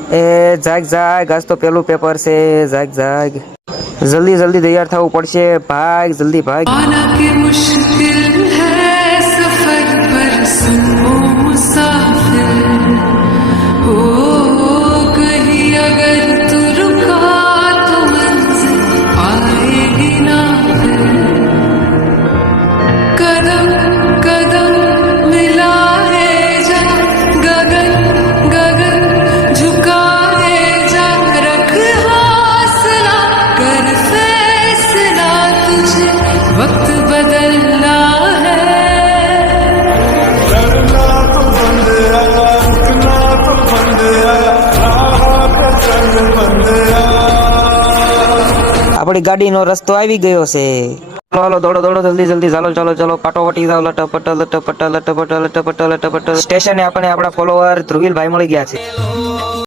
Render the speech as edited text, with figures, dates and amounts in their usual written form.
એ જાગ જાગ, આજ તો પેલું પેપર છે. જાગ જાગ, જલ્દી જલ્દી તૈયાર થવું પડશે. ભાગ જલ્દી ભાગ. आना कि मुश्किल है सफर पर सुनो मुसाफिर हो कहीं अगर तू रुका तो मंजिल आएगी ना फिर कदम कदम मिलाए जा गगन गगन झुकाए जा रख हौसला कर फैसला तुझे वक्त बदलना है डरना तो बंद आया, रुकना तो बंद आया, राह पे चल बंद आया। આપણી ગાડીનો રસ્તો આવી ગયો છે. હાલો હાલો, દોડો દોડો, જલ્દી જલ્દી, ચાલો ચાલો ચાલો, પાટોપટી જાવ, લટપટ લટપટ લટપટ લટપટ લટપટ. સ્ટેશને આપણે આપણા ફોલોવર ધ્રુવીલભાઈ મળી ગયા છે.